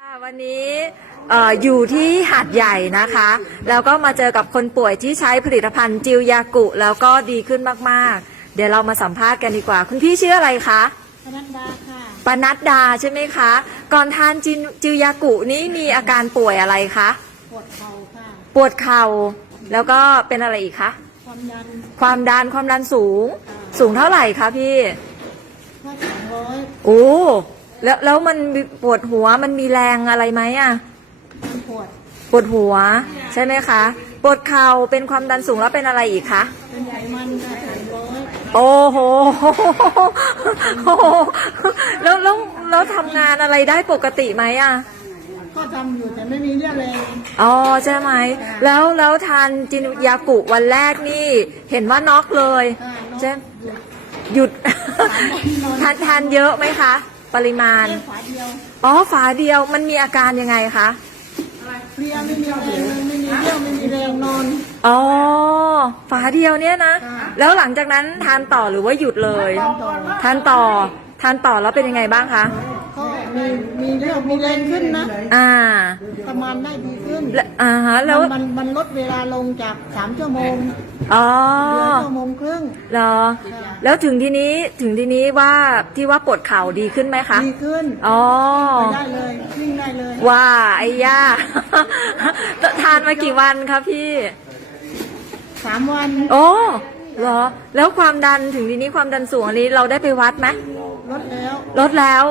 ค่ะวันนี้เอ่ออยู่ที่หาดใหญ่นะคะ แล้วก็มาเจอกับคนป่วยที่ใช้ผลิตภัณฑ์จิวยากุ แล้วก็ดีขึ้นมากๆ เดี๋ยวเรามาสัมภาษณ์กันดีกว่า คุณพี่ชื่ออะไรคะพนัดดาค่ะปนัดดาใช่ไหมคะ ก่อนทานจินจิวยากุนี้มีอาการป่วยอะไรคะปวดเข่าค่ะปวดเข่าแล้วก็เป็นอะไรอีกคะความดันความดันความดันสูง สูงเท่าไหร่คะพี่ข้อสองร้อยโอ้ แล้วแล้วมันมีปวดหัวมันมีแรงอะไรไหมอะมันปวดปวดหัว ใช่ไหมคะ ปวดเข่าเป็นความดันสูงแล้วเป็นอะไรอีกคะเป็นไขมันค่ะสามร้อยโอ้โหแล้วแล้วแล้วทำงานอะไรได้ปกติไหมอะก็ทำอยู่แต่ไม่มีเรี่ยวแรงอ๋อใช่ไหม แล้วแล้วทานจินยากุวันแรกนี่ เห็นว่าน็อกเลยค่ะนอนใช่หยุดหยุดทานทานเยอะไหมคะ ปริมาณแค่ฝาเดียวอ๋อฝาเดียวมันมีอาการยังไงคะเพลียไม่มีแรงไม่มีเรี่ยวไม่มีแรงนอนอ๋อฝาเดียวเนี่ยนะค่ะแล้วหลังจากนั้นทานต่อหรือว่าหยุดเลย ทานต่อทานต่อแล้วเป็นยังไงบ้างคะก็ มีมีเรี่ยวมีแรงขึ้นนะ อ่าประมาณได้ดีขึ้นและอ่าฮะแล้วมันมันมันลดเวลาลงจากสามชั่วโมงอ๋อเหลือชั่วโมงครึ่งเหรอ แล้วถึงทีนี้ถึงทีนี้ว่าที่ว่าปวดเข่าดีขึ้นไหมคะ ดีขึ้น อ๋อไปได้เลยวิ่งได้เลยว่าไอ้ย่า ทานมากี่วันคะพี่สามวัน โอ้เหรอ แล้วความดันถึงทีนี้ความดันสูงอันนี้เราได้ไปวัดไหมลดแล้ว ลดแล้ว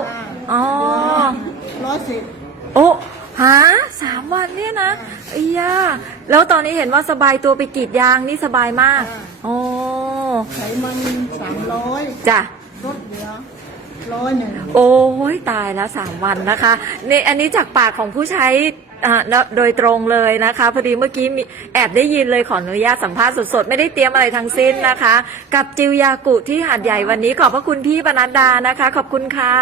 อ๋อร้อย สิบโอ้หาสามวันเนี่ยนะไอ้ย่าแล้วตอนนี้เห็นว่าสบายตัวไปกรีดยางนี่สบายมากโอ้ไขมันสามร้อยจ้ะลดเหลือร้อยหนึ่งโอ้ยตายแล้วสามวันนะคะนี่อันนี้จากปากของผู้ใช้อ่าแล้วโดยตรงเลยนะคะ พอดีเมื่อกี้มีแอบได้ยินเลยขออนุญาตสัมภาษณ์สดๆ ไม่ได้เตรียมอะไรทั้งสิ้นนะคะ กับจิวยากุที่หาดใหญ่วันนี้ขอบพระคุณพี่ปนัดดานะคะ ขอบคุณค่ะ